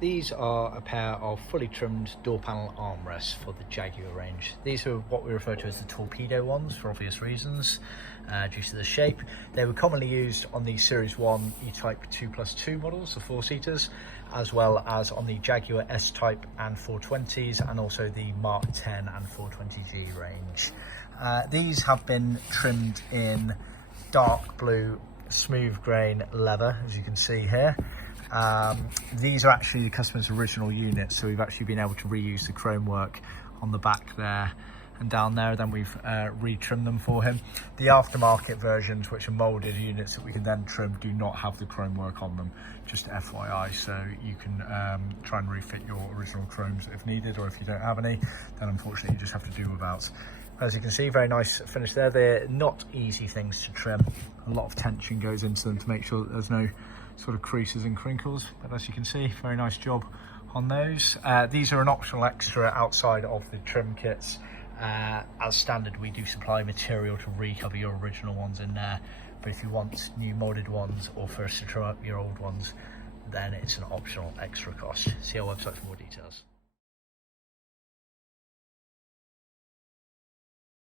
These are a pair of fully trimmed door panel armrests for the Jaguar range. These are what we refer to as the torpedo ones for obvious reasons, due to the shape. They were commonly used on the Series 1 E Type 2+2 models, the 4-seaters, as well as on the Jaguar S Type and 420s, and also the Mark 10 and 420G range. These have been trimmed in dark blue smooth grain leather, as you can see here. These are actually the customer's original units, so we've actually been able to reuse the chrome work on the back there and down there. Then we've retrimmed them for him. The aftermarket versions, which are molded units that we can then trim, do not have the chrome work on them, just FYI. So you can try and refit your original chromes if needed, or if you don't have any, then unfortunately you just have to do without. As you can see, very nice finish there. They're not easy things to trim. A lot of tension goes into them to make sure that there's no sort of creases and crinkles, but as you can see, very nice job on those. These are an optional extra outside of the trim kits. As standard, we do supply material to recover your original ones in there, but if you want new modded ones or for us to trim up your old ones, then it's an optional extra cost. See our website for more details.